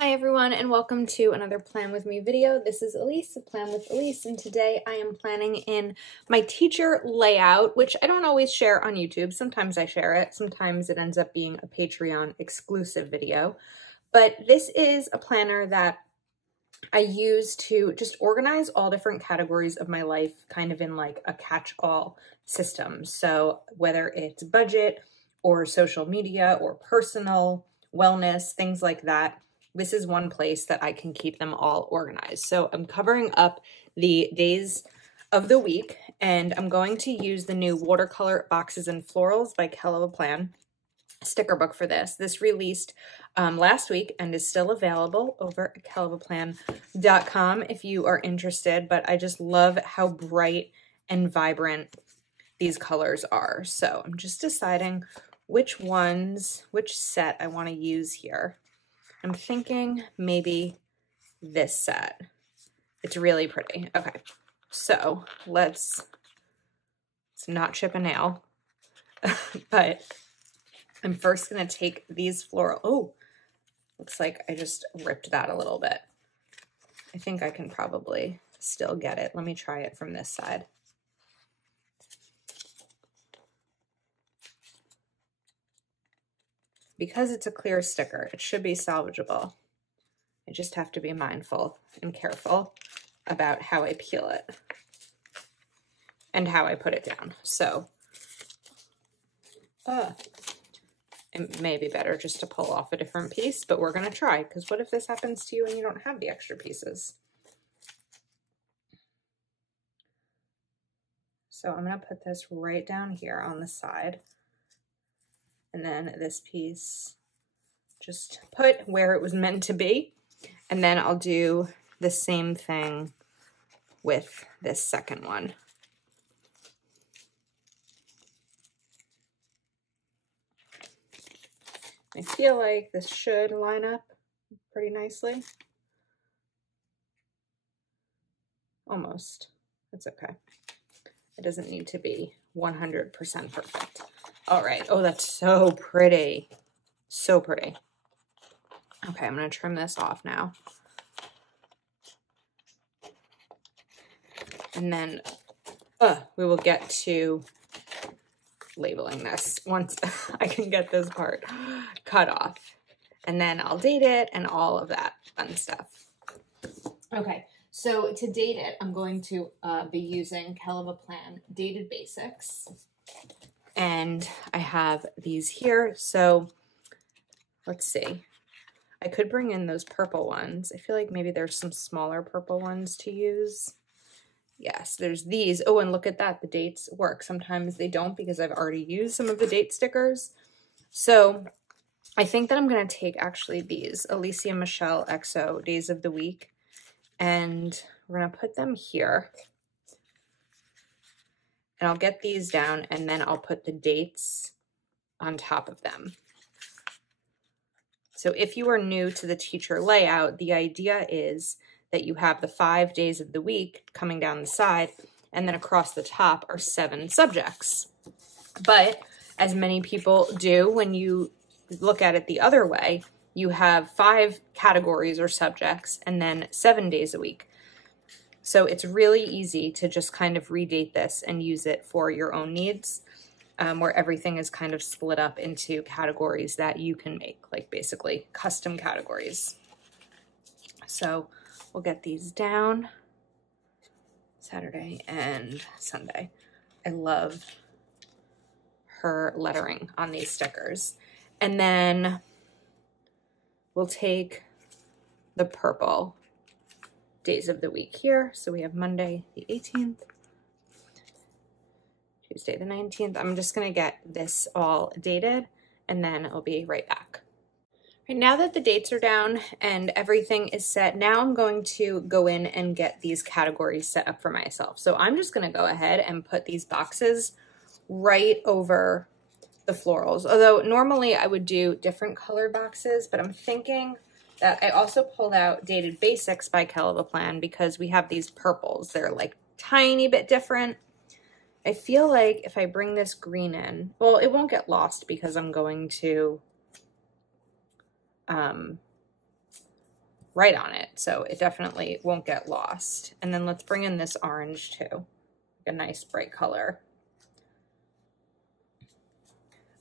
Hi everyone, and welcome to another Plan With Me video. This is Elise of Plan with Elise, and today I am planning in my teacher layout, which I don't always share on YouTube. Sometimes I share it, sometimes it ends up being a Patreon exclusive video. But this is a planner that I use to just organize all different categories of my life, kind of in like a catch-all system. So whether it's budget or social media or personal, wellness, things like that, this is one place that I can keep them all organized. So I'm covering up the days of the week, and I'm going to use the new Watercolor Boxes and Florals by Catchall sticker book for this. This released last week and is still available over at catchall if you are interested, but I just love how bright and vibrant these colors are. So I'm just deciding which set I want to use here. I'm thinking maybe this set. It's really pretty. Okay, so let's not chip a nail, but I'm first going to take these floral. Oh, looks like I just ripped that a little bit. I think I can probably still get it. Let me try it from this side. Because it's a clear sticker, it should be salvageable. I just have to be mindful and careful about how I peel it and how I put it down. So it may be better just to pull off a different piece, but we're gonna try, because what if this happens to you and you don't have the extra pieces? So I'm gonna put this right down here on the side. And then this piece just put where it was meant to be. And then I'll do the same thing with this second one. I feel like this should line up pretty nicely. Almost. It's okay. It doesn't need to be 100% perfect. All right. Oh, that's so pretty. So pretty. Okay, I'm going to trim this off now. And then we will get to labeling this once I can get this part cut off. And then I'll date it and all of that fun stuff. Okay, so to date it, I'm going to be using Catchall Dated Basics. And I have these here. So let's see. I could bring in those purple ones. I feel like maybe there's some smaller purple ones to use. Yes, there's these. Oh, and look at that. The dates work. Sometimes they don't because I've already used some of the date stickers. So I think that I'm going to take actually these Alicia Michelle XO Days of the Week, and we're going to put them here. And I'll get these down, and then I'll put the dates on top of them. So if you are new to the teacher layout, the idea is that you have the 5 days of the week coming down the side, and then across the top are 7 subjects. But as many people do, when you look at it the other way, you have 5 categories or subjects and then 7 days a week. So it's really easy to just kind of redate this and use it for your own needs, where everything is kind of split up into categories that you can make, like basically custom categories. So we'll get these down Saturday and Sunday. I love her lettering on these stickers. And then we'll take the purple days of the week here. So we have Monday the 18th, Tuesday the 19th. I'm just going to get this all dated, and then I'll be right back. Right, now that the dates are down and everything is set, now I'm going to go in and get these categories set up for myself. So I'm just going to go ahead and put these boxes right over the florals. Although normally I would do different colored boxes, but I'm thinking that I also pulled out Dated Basics by Catchall because we have these purples. They're like tiny bit different. I feel like if I bring this green in, well, it won't get lost because I'm going to right on it, so it definitely won't get lost. And then let's bring in this orange too, a nice bright color.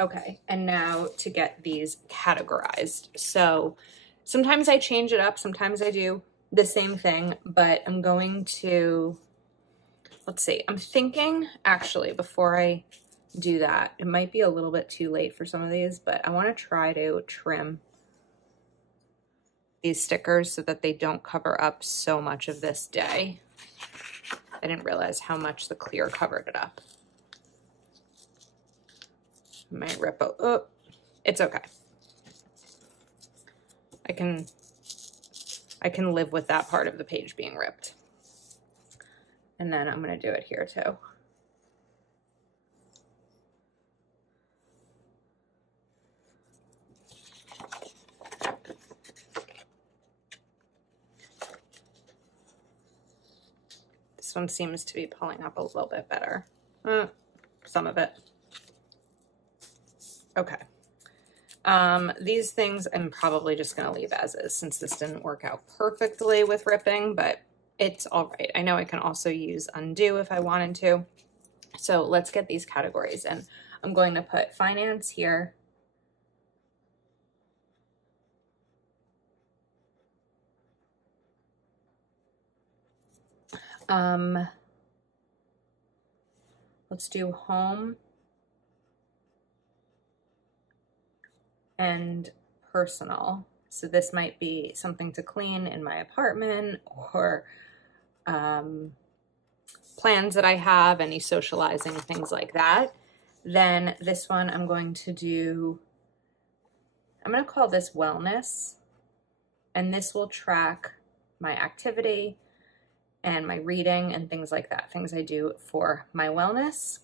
Okay, and now to get these categorized. So sometimes I change it up, sometimes I do the same thing, but I'm going to, let's see, I'm thinking actually before I do that, it might be a little bit too late for some of these, but I want to try to trim these stickers so that they don't cover up so much of this day. I didn't realize how much the clear covered it up. I might rip out, oh, it's okay. I can live with that part of the page being ripped. And then I'm going to do it here too. This one seems to be pulling up a little bit better. Some of it. Okay. These things I'm probably just going to leave as is since this didn't work out perfectly with ripping, but it's all right. I know I can also use undo if I wanted to. So let's get these categories in. I'm going to put finance here. Let's do home and personal. So this might be something to clean in my apartment or plans that I have, any socializing, things like that. Then this one I'm going to do, I'm going to call this wellness, and this will track my activity and my reading and things like that, things I do for my wellness.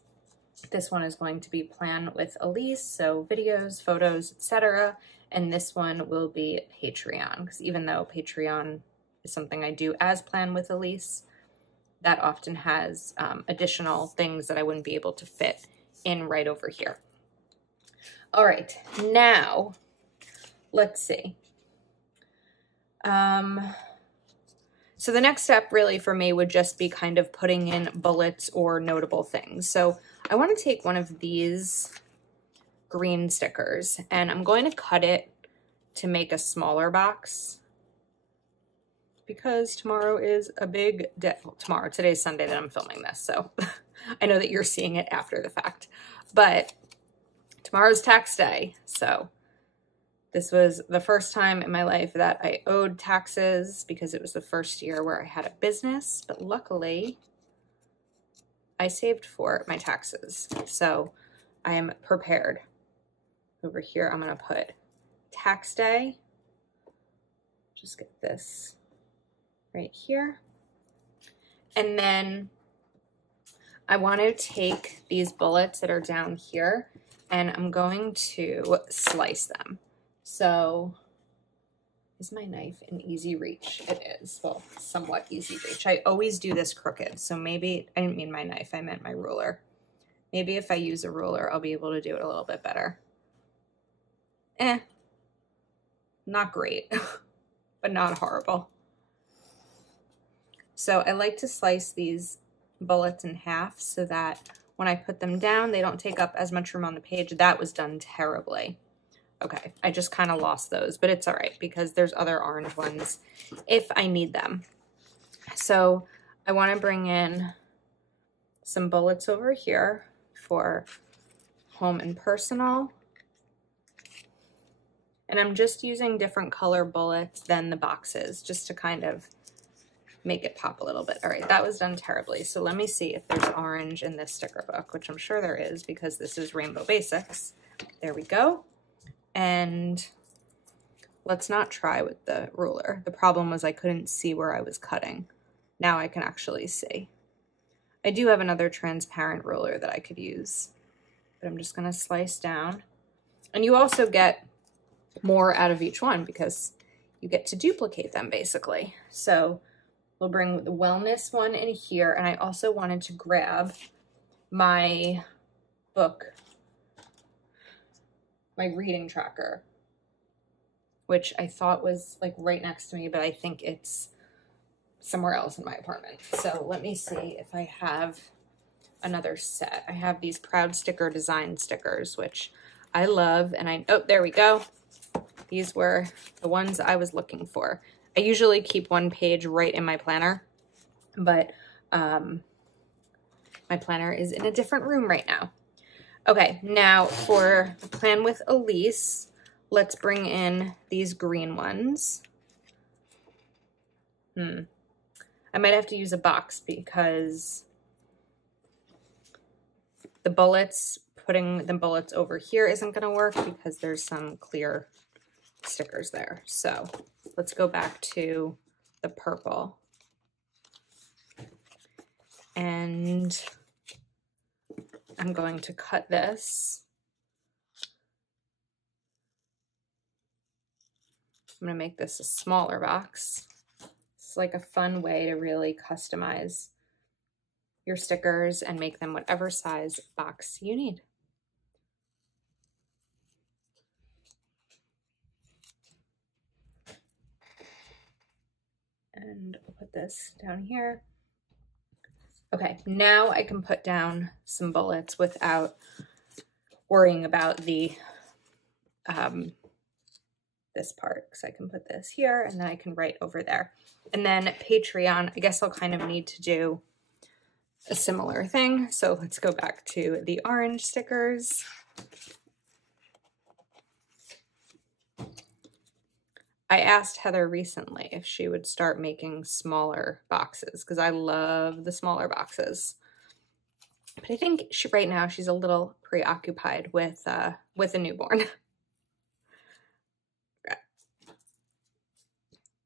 This one is going to be plan with Elise, so videos, photos, etc. And this one will be Patreon, because even though Patreon is something I do as plan with Elise, that often has additional things that I wouldn't be able to fit in right over here. All right, now let's see. So the next step really for me would just be kind of putting in bullets or notable things. So I want to take one of these green stickers and I'm going to cut it to make a smaller box because tomorrow is a big day. Well, tomorrow, today's Sunday that I'm filming this, so I know that you're seeing it after the fact, but tomorrow's tax day. So this was the first time in my life that I owed taxes because it was the first year where I had a business, but luckily I saved for my taxes. So I am prepared. Over here, I'm going to put tax day. Just get this right here. And then I want to take these bullets that are down here and I'm going to slice them. So is my knife in easy reach? It is. Well, somewhat easy reach. I always do this crooked, so maybe, I didn't mean my knife, I meant my ruler. Maybe if I use a ruler, I'll be able to do it a little bit better. Not great, but not horrible. So I like to slice these bullets in half so that when I put them down, they don't take up as much room on the page. That was done terribly. Okay, I just kind of lost those, but it's all right because there's other orange ones if I need them. So I want to bring in some bullets over here for home and personal. And I'm just using different color bullets than the boxes just to kind of make it pop a little bit. All right, that was done terribly. So let me see if there's orange in this sticker book, which I'm sure there is because this is Rainbow Basics. There we go. And let's not try with the ruler. The problem was I couldn't see where I was cutting. Now I can actually see. I do have another transparent ruler that I could use, but I'm just gonna slice down. And you also get more out of each one because you get to duplicate them basically. So we'll bring the wellness one in here. And I also wanted to grab my book, my reading tracker, which I thought was like right next to me, but I think it's somewhere else in my apartment. So let me see if I have another set. I have these Proud Sticker design stickers, which I love. And oh, there we go. These were the ones I was looking for. I usually keep one page right in my planner, but my planner is in a different room right now. Okay, now for the plan with Elise, let's bring in these green ones. I might have to use a box because the bullets, putting the bullets over here isn't going to work because there's some clear stickers there. So let's go back to the purple. And I'm going to cut this. I'm going to make this a smaller box. It's like a fun way to really customize your stickers and make them whatever size box you need. And I'll put this down here. Okay, now I can put down some bullets without worrying about the this part, because I can put this here and then I can write over there. And then Patreon, I guess I'll kind of need to do a similar thing. So let's go back to the orange stickers. I asked Heather recently if she would start making smaller boxes because I love the smaller boxes. But I think right now she's a little preoccupied with a newborn.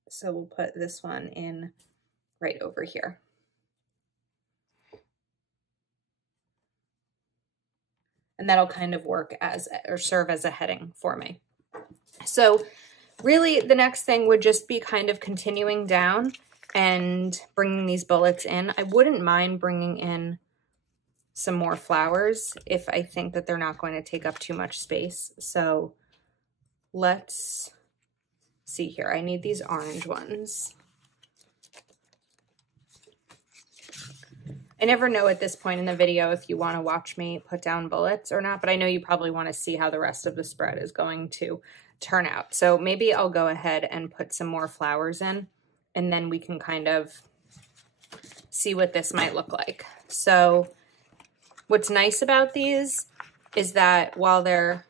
So we'll put this one in right over here. And that'll kind of work as, or serve as a heading for me. So really the next thing would just be kind of continuing down and bringing these bullets in. I wouldn't mind bringing in some more flowers if I think that they're not going to take up too much space. So let's see here. I need these orange ones. I never know at this point in the video if you want to watch me put down bullets or not, but I know you probably want to see how the rest of the spread is going to turn out. So maybe I'll go ahead and put some more flowers in, and then we can kind of see what this might look like. So what's nice about these is that while they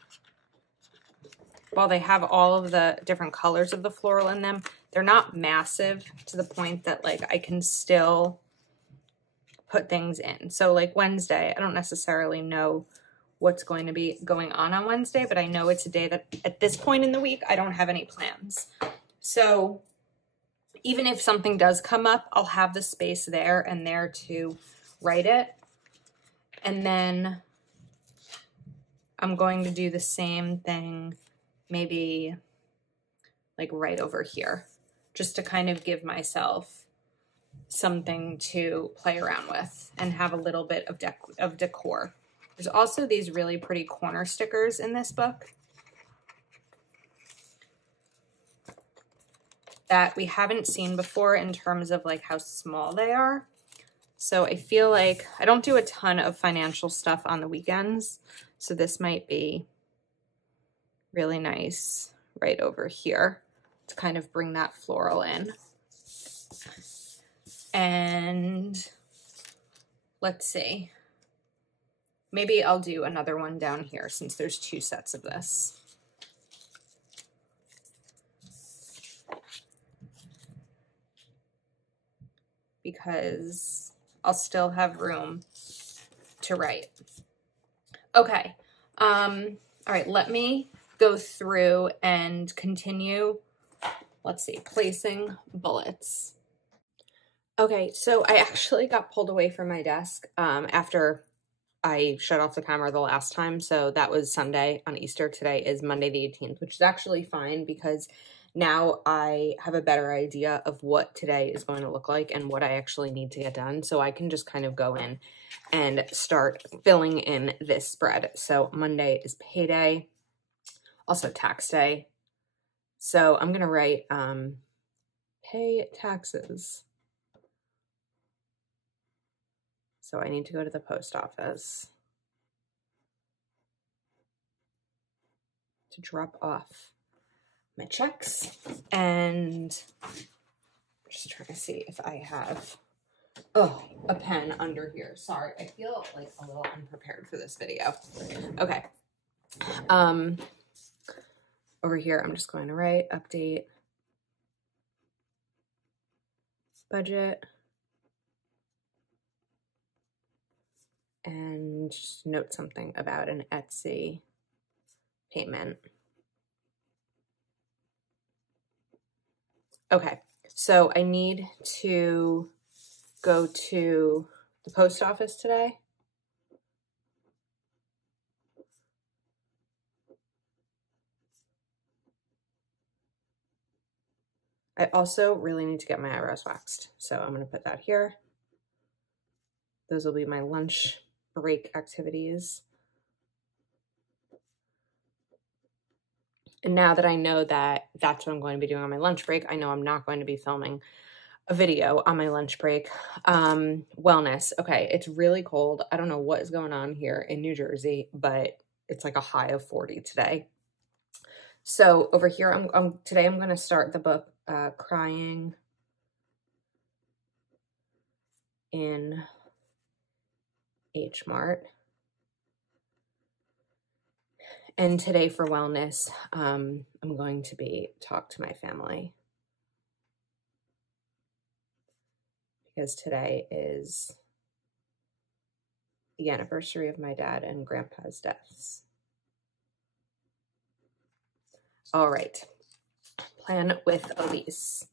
have all of the different colors of the floral in them, they're not massive to the point that like I can still put things in. So like Wednesday, I don't necessarily know what's going to be going on Wednesday, but I know it's a day that at this point in the week, I don't have any plans. So even if something does come up, I'll have the space there and there to write it. And then I'm going to do the same thing, maybe like right over here, just to kind of give myself something to play around with and have a little bit of decor. There's also these really pretty corner stickers in this book that we haven't seen before in terms of like how small they are. So I feel like I don't do a ton of financial stuff on the weekends, so this might be really nice right over here to kind of bring that floral in. And let's see, maybe I'll do another one down here since there's two sets of this. Because I'll still have room to write. Okay, all right, let me go through and continue, let's see, placing bullets. Okay, so I actually got pulled away from my desk after I shut off the camera the last time. So that was Sunday on Easter. Today is Monday the 18th, which is actually fine because now I have a better idea of what today is going to look like and what I actually need to get done. So I can just kind of go in and start filling in this spread. So Monday is payday, also tax day. So I'm gonna write pay taxes. So I need to go to the post office to drop off my checks, and I'm just trying to see if I have a pen under here. Sorry, I feel like a little unprepared for this video. Okay. Over here, I'm just going to write update budget and just note something about an Etsy payment. Okay, so I need to go to the post office today. I also really need to get my eyebrows waxed, so I'm gonna put that here. Those will be my lunch break activities. And now that I know that that's what I'm going to be doing on my lunch break, I know I'm not going to be filming a video on my lunch break. Wellness. Okay, it's really cold. I don't know what is going on here in New Jersey, but it's like a high of 40 today. So over here, today I'm going to start the book, Crying in H Mart. And today for wellness, I'm going to be Talk to My Family. Because today is the anniversary of my dad and grandpa's deaths. All right, plan with Elise.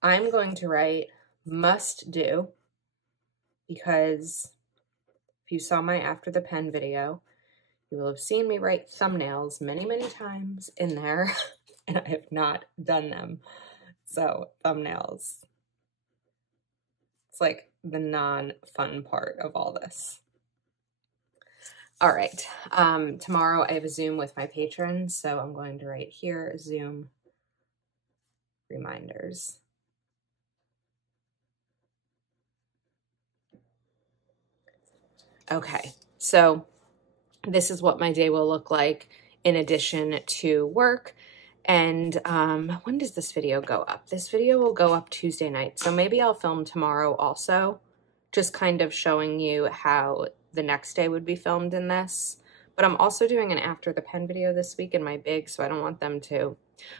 I'm going to write must do, because if you saw my After the Pen video, you will have seen me write thumbnails many, many times in there, and I have not done them. So thumbnails. It's like the non-fun part of all this. All right, tomorrow I have a Zoom with my patrons, so I'm going to write here, Zoom reminders. Okay, so this is what my day will look like in addition to work. And when does this video go up? This video will go up Tuesday night, so maybe I'll film tomorrow also, just kind of showing you how the next day would be filmed in this. But I'm also doing an After the Pen video this week in my big, so I don't want them to,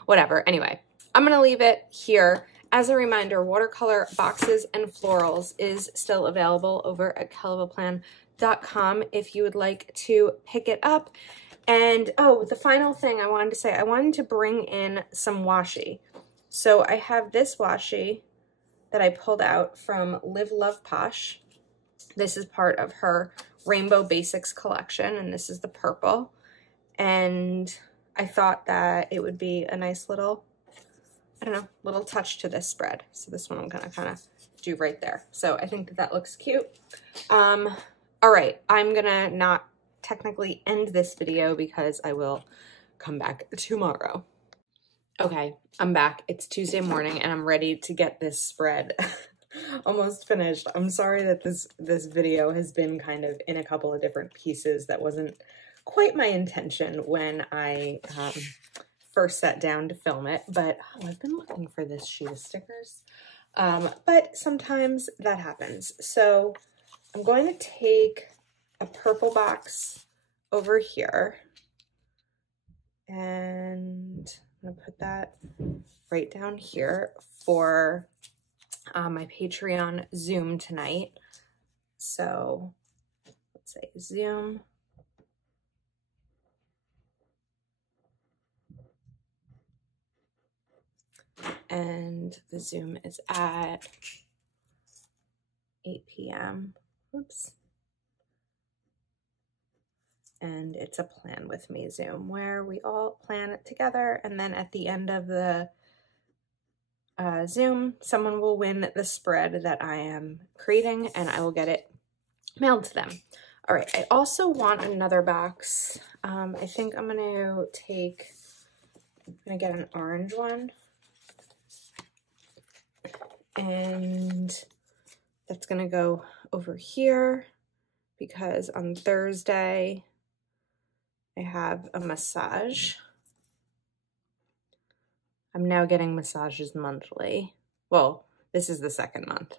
whatever. Anyway, I'm gonna leave it here. As a reminder, watercolor boxes and florals is still available over at kellavaplan.com if you would like to pick it up. And oh, the final thing I wanted to say, I wanted to bring in some washi. So I have this washi that I pulled out from Live Love Posh. This is part of her Rainbow Basics collection, and this is the purple. And I thought that it would be a nice little, I don't know, little touch to this spread. So this one I'm gonna kind of do right there. So I think that that looks cute. All right, I'm gonna not technically end this video because I will come back tomorrow. Okay, I'm back. It's Tuesday morning and I'm ready to get this spread almost finished. I'm sorry that this video has been kind of in a couple of different pieces. That wasn't quite my intention when I first sat down to film it, but oh, I've been looking for this sheet of stickers. But sometimes that happens. So I'm going to take a purple box over here, and I'm gonna put that right down here for my Patreon Zoom tonight. So let's say Zoom. And the Zoom is at 8 p.m. Oops. And it's a Plan With Me Zoom where we all plan it together, and then at the end of the Zoom, someone will win the spread that I am creating, and I will get it mailed to them. All right, I also want another box. I think I'm going to take I'm gonna get an orange one. And that's gonna go over here because on Thursday I have a massage. I'm now getting massages monthly. Well, this is the second month.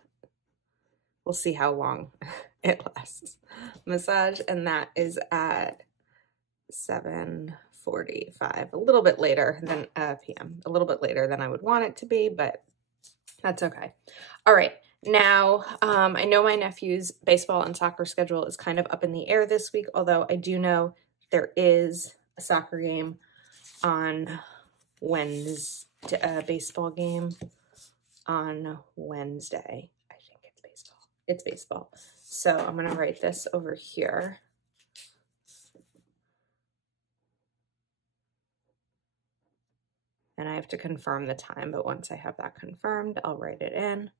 We'll see how long it lasts. Massage, and that is at 7:45, a little bit later than p.m. A little bit later than I would want it to be, but that's okay. All right, now I know my nephew's baseball and soccer schedule is kind of up in the air this week, although I do know there is a soccer game on Wednesday, baseball game on Wednesday. I think it's baseball. It's baseball. So I'm gonna write this over here. And I have to confirm the time, but once I have that confirmed, I'll write it in.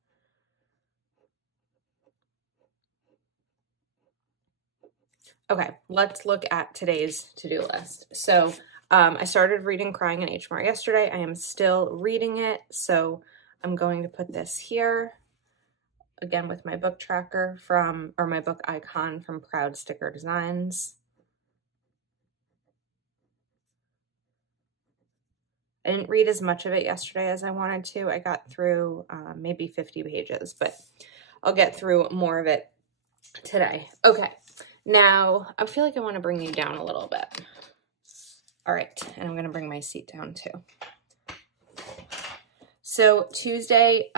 Okay, let's look at today's to-do list. So I started reading Crying in H. Mart yesterday. I am still reading it, so I'm going to put this here, again with my book tracker from, or my book icon from Proud Sticker Designs. I didn't read as much of it yesterday as I wanted to. I got through maybe 50 pages, but I'll get through more of it today. Okay, now I feel like I want to bring you down a little bit. All right, and I'm going to bring my seat down too. So Tuesday,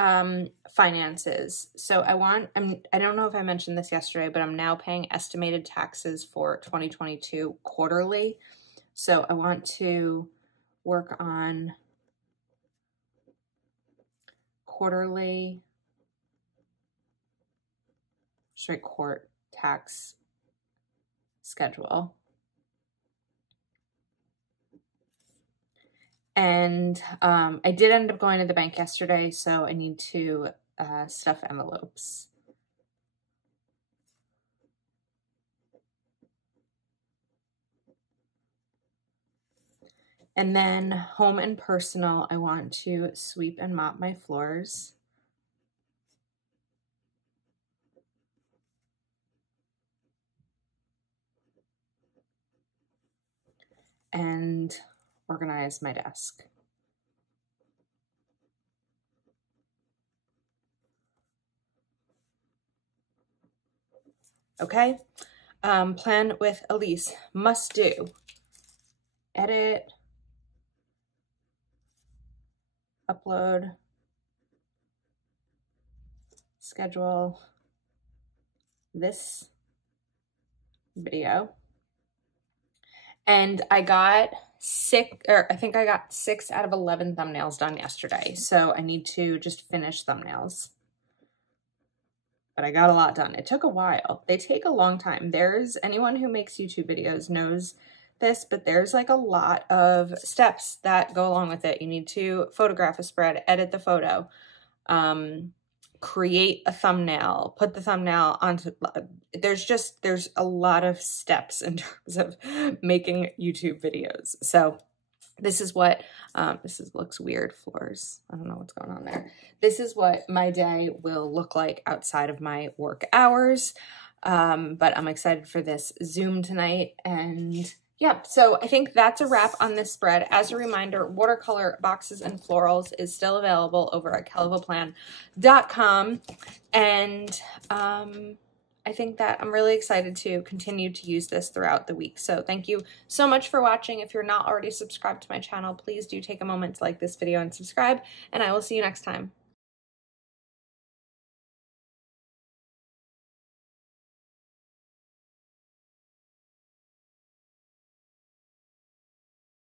finances. So I don't know if I mentioned this yesterday, but I'm now paying estimated taxes for 2022 quarterly. So I want to work on quarterly, straight court tax schedule. And I did end up going to the bank yesterday, so I need to stuff envelopes. And then home and personal, I want to sweep and mop my floors. And organize my desk. Okay, plan with Elise, must do. Edit, upload, schedule this video. And I got I think I got 6 out of 11 thumbnails done yesterday. So I need to just finish thumbnails. But I got a lot done. It took a while. They take a long time. Anyone who makes YouTube videos knows this, but there's like a lot of steps that go along with it. You need to photograph a spread, edit the photo, create a thumbnail, put the thumbnail onto, there's a lot of steps in terms of making YouTube videos. So this is what, looks weird, floors. I don't know what's going on there. This is what my day will look like outside of my work hours. But I'm excited for this Zoom tonight. And yeah, so I think that's a wrap on this spread. As a reminder, watercolor boxes and florals is still available over at kelivaplan.com. And I think that I'm really excited to continue to use this throughout the week. So thank you so much for watching. If you're not already subscribed to my channel, please do take a moment to like this video and subscribe, and I will see you next time.